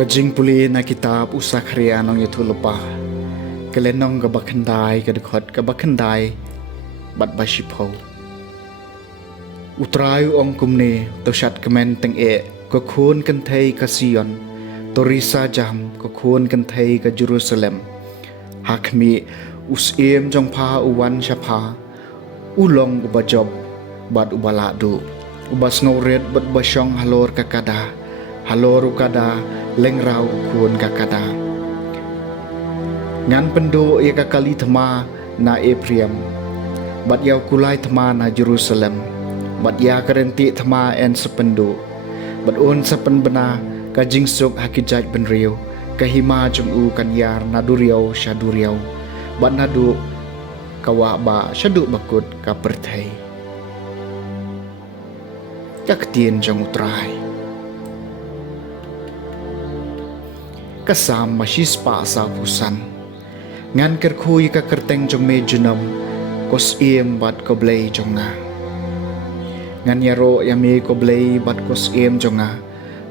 Kajing puli na kitab usakria nong itu lupa. Kelenong kabakandai kadukot kabakandai bat basipau. Utrayu ong kumne toshat kemen teng kokun kentai kasion torisa jam kokun kentai ka Jerusalem. Hakmi usiem jong pa uwan syapa ulong ubajob bat ubaladu ubas ngauret bat basyong halor kakada halor ukada lengrau kun kakada ngan pendo ia kakali thama na Ephraim bat yau kulai thama na Jerusalem bat ya karenti thama en sependo bat on sapen bena kajing suk hakijat benriu kahima jung u kan yar naduriau syaduriau bat nadu kawa ba syadu bakut ka perthai kaktien jong utrai kasam masis pa sa pusan ngan kerkhui ka kerteng jong me junam kos iem bat ko blay jong nga ngan yaro yami ko blay bat kos iem jong nga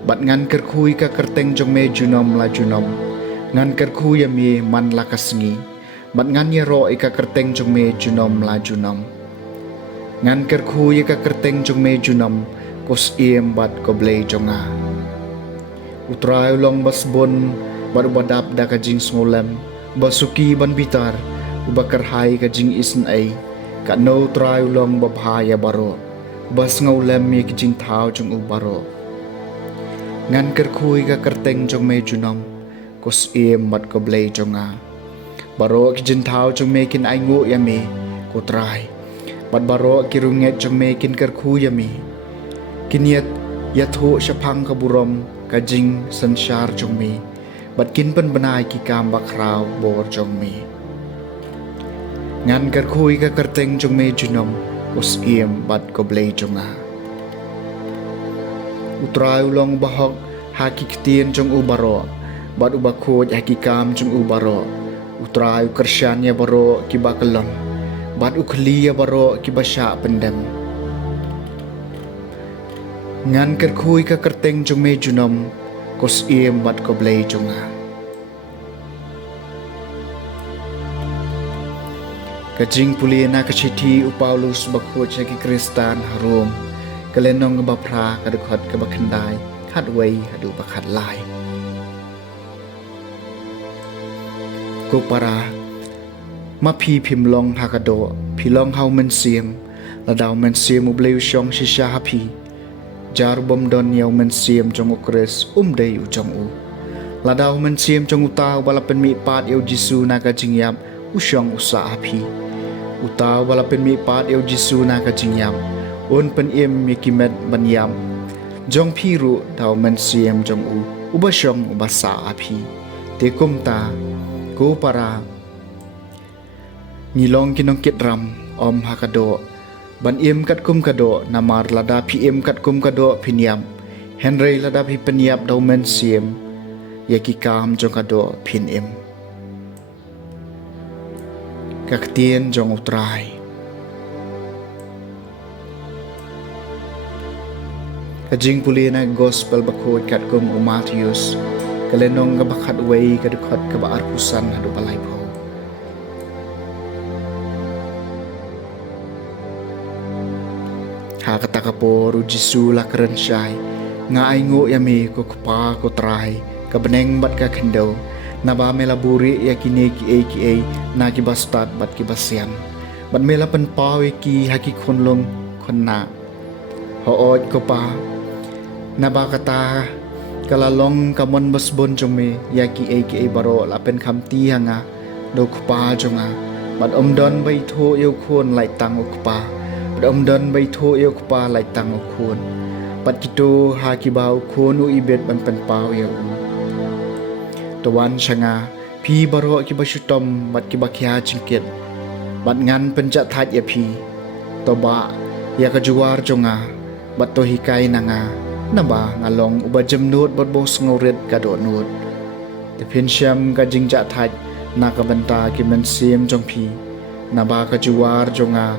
bat ngan kerkhui ka kerteng jong me junam la junam ngan kerkhui yami man lakasngi bat ngan yaro ika kerteng jong me junam la junam ngan kerkhui ka kerteng jong me junam kos iem bat ko blay jong nga utray long basbon baru badap da kajing smolem basuki ban bitar ubakar hai kajing isn ai ka no try long babhaya baro bas ngaulem mi kajing thau jung ubaro ngan kerkhui ka kerteng jong me junam kos em mat ko blay jonga baro kajing thau jong me kin ai ngu yami ko try bat baro kirunget jong me kin kerkhui yami kiniat yatho syapang kaburom kajing sansyar jong mi bat kin pen benai ki kam bakrau bor jong mi ngan kerkhui ka kerteng jong me junom kos iem bat ko blay jonga utrai ulong bahok haki ktien jong ubaro bat ubakho haki kam jong ubaro utrai kersyan ya baro ki bakalon bat ukhli ya baro ki basya pendem ngan kerkhui ka kerteng jong me junom kos iem bat ko blay jonga kajing puli na kachiti Paulus bakho chaki Kristan harum kalenong bapra kadukhat ka bakhandai khatwei hadu bakhat lai ko para ma phi phimlong hakado philong hau men siem ladaw men siem ubleu shong shisha hapi jarbom don yaw men siem jong ukres dei u jong u ladaw men siem jong utaw bala pen mi pat yaw jisu na ka jingyap usyong usa api utaw bala pen mi pat yaw jisu na ka jingyap on pen em mi kimet ban yam jong phiru daw men siem jong u ubasyong ubasa api te kumta ko para ngilong kinong kitram om hakado ban im kat kum kado namar lada pi im kat kum kado pinyam henry lada pi penyap daumen siem yaki kam jong kado pin im kaktien jong utrai kajing puli na gospel bakod kat kum Matthews kalenong kabakhat way kadukhat kabaar pusan hadu balay po hakata po ru Jisu lakren syai nga ay ngo yami ko kpa ko try kabeneng bat ka kendo na ba melaburi ya kini ki na kibastat bat kibasyan bat mela pen pawi ki haki khonlong khonna hood ko pa nabakata kalalong kamon basbon jong me yaki aka baro lapen kamti hanga do kupa jonga bad omdon bai tho yêu khun lai tang ukpa bad omdon bai tho yêu kupa lai tang ukhun bad kito ha ki bau khun u ibet ban pen pau ya u tawan changa phi baro ki basutom bad ki bakhya jingket bad ngan penja that ya phi toba ya ka juar jonga bad to hikai nanga naba ngalong uba jemnut bot bos ngoret kadot nut te pinsyam ka jingja thaj nakabanta ki men sim jong phi naba ka juar jonga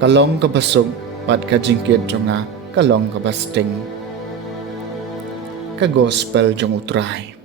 kalong ka basuk pat ka jingket jonga kalong ka basting ka gospel jong utrai